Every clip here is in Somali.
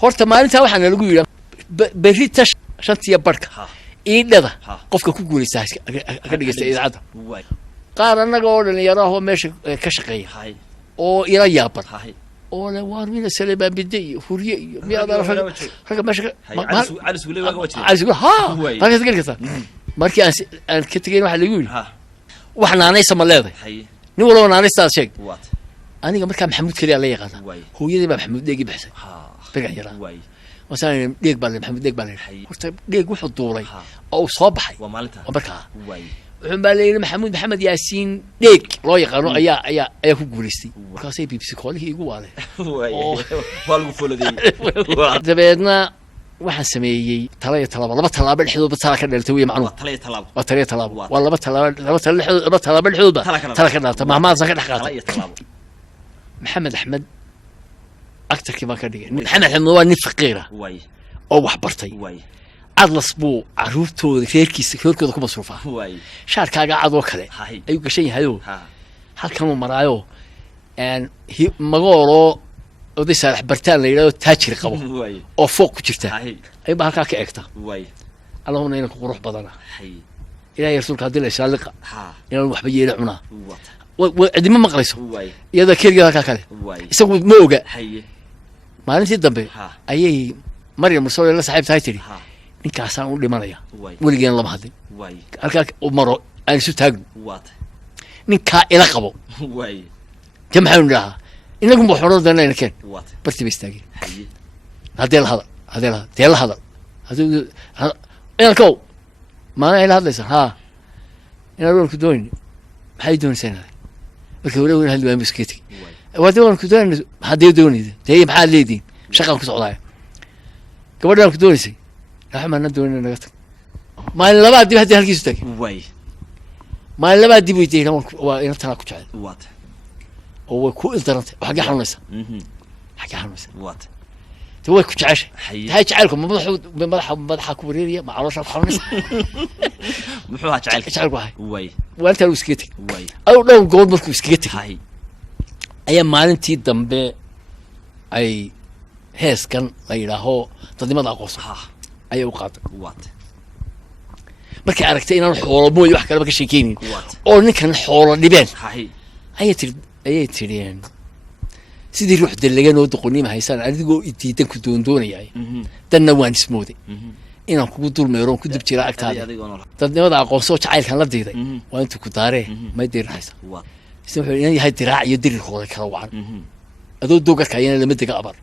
horta maalinta waxaan lagu yiri berita shantiya barka iidada qofka ku guulaysta ka dhigaysta idaacada qaar anaga oo dhalinyaro ah oo meesha ka shaqeeya oo ila yaaban oo la waarmina salebaan biday huriye iyo miyaada raga meesha على سقولي واقع وجهي عايز يقول ها هذا تقول كذا markii aan ka tagay waxa lagu yiri waxna aanay samaleeday nin walba aanay staas sheeg aniga markaa maxamuud kaliya la yaqaan hooyadii baa maxamuud deegi baxsay bagan yara wasaan deeg baa maxamuud deeg baa horta deeg wuxuu duulay oo soo baxay markaa wuxuu baa leeyahay maxamed yaasiin deeg loo yaqaano ayaa ku guuleystay markaasay BBC koolihii igu waale waa lagu fuladay dabeedna waxaan sameeyay laba talaabo dhexdooda tala ka dhaltay way macnuhu tala talaabo waa laba talaabo dhexdooda tala ka dhaltay mahmaad ka dhaxqaatay maxamed axmed aktarkii baa ka dhigay maxamed axmed waa nin faqiira oo wax bartay adlas buu caruurtooda reerkooda ku masruufaa shaarkaaga cadoo kale ayuu gashan yahayo halkanuu maraayo magooloo oday saalax bartaan la yidhahdo taajir qabo oo fooq ku jirta ayba halkaa ka eegta allahuna inanku qurux badana ilaahay rasuulka haddii la ishaaliqa inaan waxba yeela cunaa cidima maqlayso iyada keligeed halkaa kale isagu ma oga maalintii dambe ayay maryam mursale la saaxiibtahay tidhi ninkaasaan u dhimanaya weligeen lama hadlin halkaa u maro aan isu taagno ninkaa ila qabo de maxaanu idhahaa inagu ma xoro danayna keen barti ba istaageen haddee la hadal inankow maalin ay la hadlaysa haa inaan waan ku doonayni maxay doonaysaa inaad marka wala wala hadli waan iska tegi waade waan ku doonayna haddee doonayda dee maxaad leediin shaqaan ku socdaaya gabadhaan ku doonaysay raxmaana doonayna naga tag maalin labaad dib haddii halkiisu taagay maalin labaad dib weydiiyey waa ina talaa ku jecel oo ku intarnta waxa xanuunaysa تو way ku jeceshay hay jacaylku madaxa ku wareeriya ma caloosha ku xanuunaysa muxuu ahaa jacaylku way wanta uu iska tag ay dhow good markuu iska tagay ayaa maalintii dambe ay heeskan la yiraaho dadnimada aqoonso ay u qaaday markay aragtay inaan xoolo mooy wax kale ka sheekeenin oo ninkan xoolo dhibeen ayay tiriyeen sidii ruux dalagan oo doqoniima haysan adigoo idiidan ku doondoonayay danna waan ismooday inaan kugu dulmeero ku dib jira agtaada dadnimada aqoonso jacaylkan la diiday waa inta ku daaree ma diiraysa sidoo kale inay yahay diraac iyo dirir hore kala wacan adoo dogarka ayana lama dega abar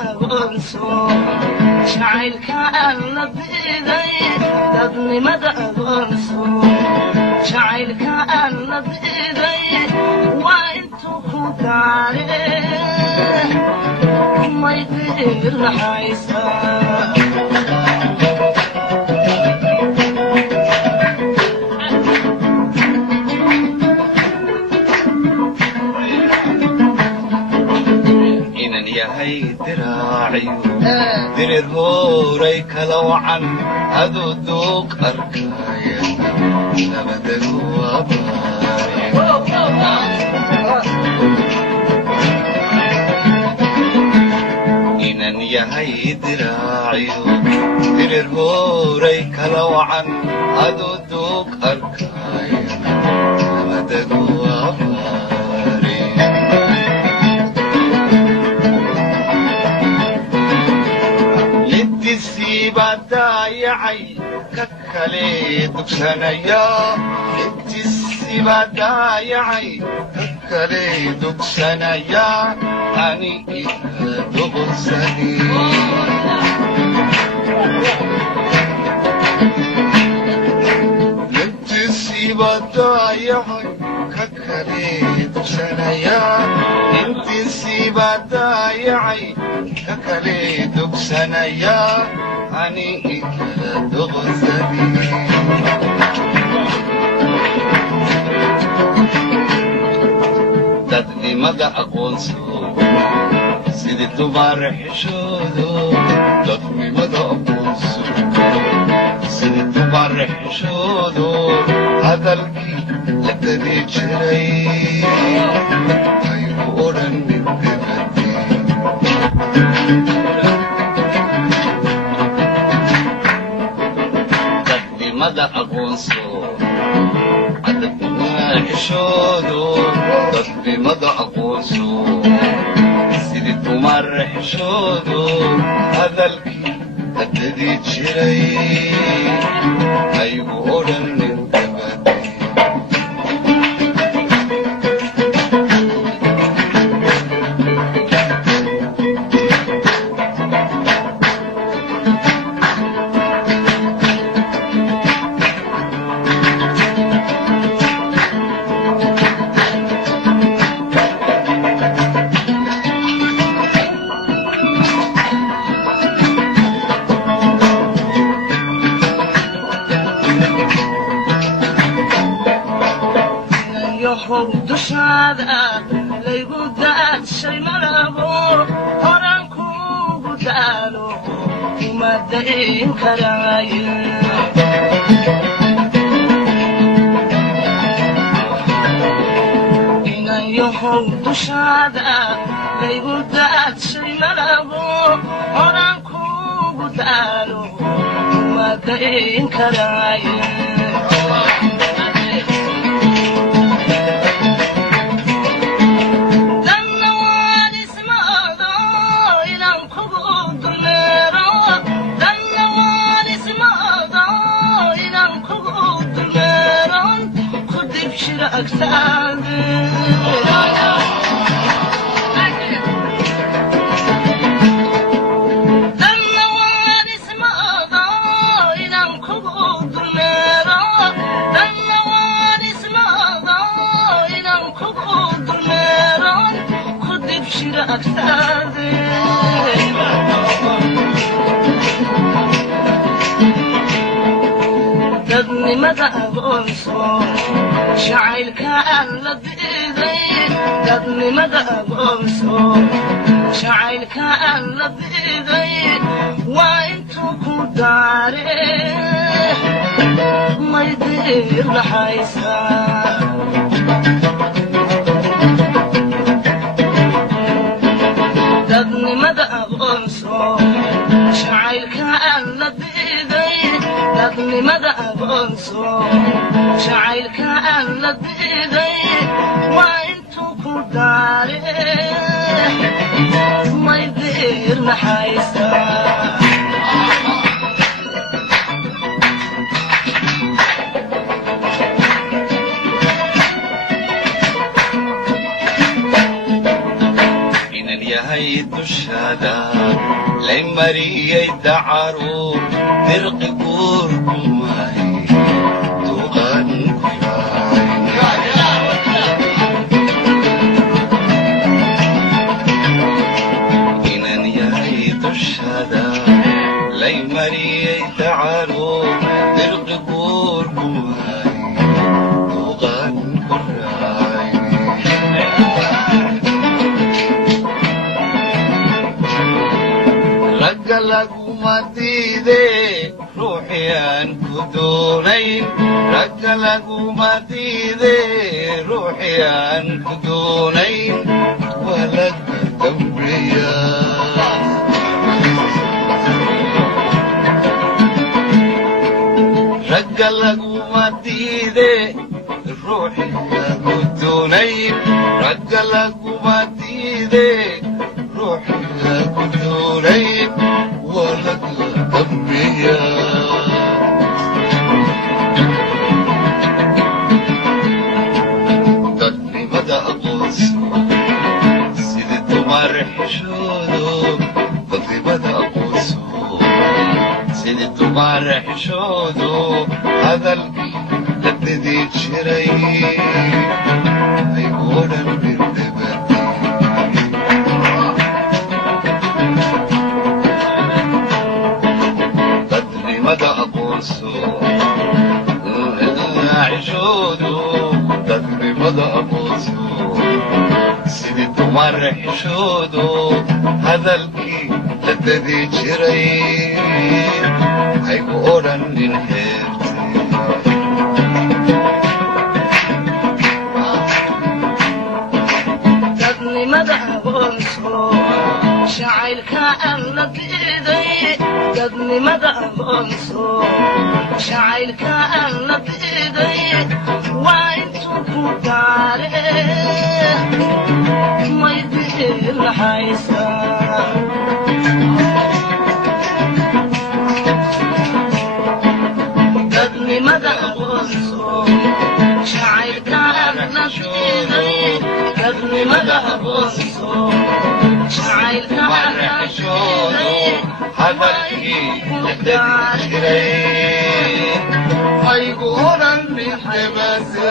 أغنسو شعيلك ألا بإيدي دادني مدى أغنسو شعيلك ألا بإيدي وإنتو كنتاري ما يدير لحيسا yahay diraaciyo dirir hooray kala wacan aduu duuq arkaya nabadagu abaare inan yahay diraaciyo dirir hooray kala wacan aduu duuq arkaya nabadagu abaare badayacay kakale dugsanaya intiisi badayacay kakale dugsanaya ani ika doqonsani intiisi badayacay kakale dugsanaya intiisi badayacay kakale dugsanaya ani ika doqonsani dadnimada aqoonso sidii dumar xishoodo dadnimada aqoonso sidii dumar xishoodo hadalkii la dari jiray aygu odhanin gabadhi aqoonso cadabnimada xishoodo dadnimada aqoonso sidii dumar xishoodo hadalkii hadadii jiray aygu odhanin gabadhi inan yahow dushaada laygu daadshay malaabo horaan kuugu daalo uma dayn karaaye dadnimada aqoonso shacaylka alla biiday dadnimada aqoonso shacaylka alla biiday waa intuu ku daare may diir laxaysaa dadnimada aqoonso shacaylka alla biiday dadnimada aqoonso shacaylka alla biiday waa intuu ku daare may diir naxaysaa yahay dushaada lay mariyay dacaro dirqi guurkumay duqan inan yahay dushaada lay mariyay dacaro dirqi guurkumay duqan ragga laguma diide ruuxii aan ku doonayn ragga laguma diide ruuxii aan ku doonayn waa laga dambeeya ragga laguma diide ruuxii aan ku doonayn ragga laguma diide ruuxii aan ku doonayn waa laga dambeeya dadnimada aqoonso sidii dumar xishoodo dadnimada aqoonso sidii dumar xishoodo hadalkii la dhidi jiray aygu dhan birdhibati dadnimada aqoonso xishoodo dadnimada aqoonso sidii dumar xishoodo hadalkii la dhidi jiray aygu odhan nin heertay dadnimada aqoonso jacaylka aan la diiday dadnimada aqoonso jacaylka aan la diiday waa intuu ku gaare may diirnaxaysaa dadnimada aqoonso jacaylka aan la diiday dadnimada aqoonso jacaylka aan la diiday hadalkii la dhidi jiray aygu odhan nin dhibata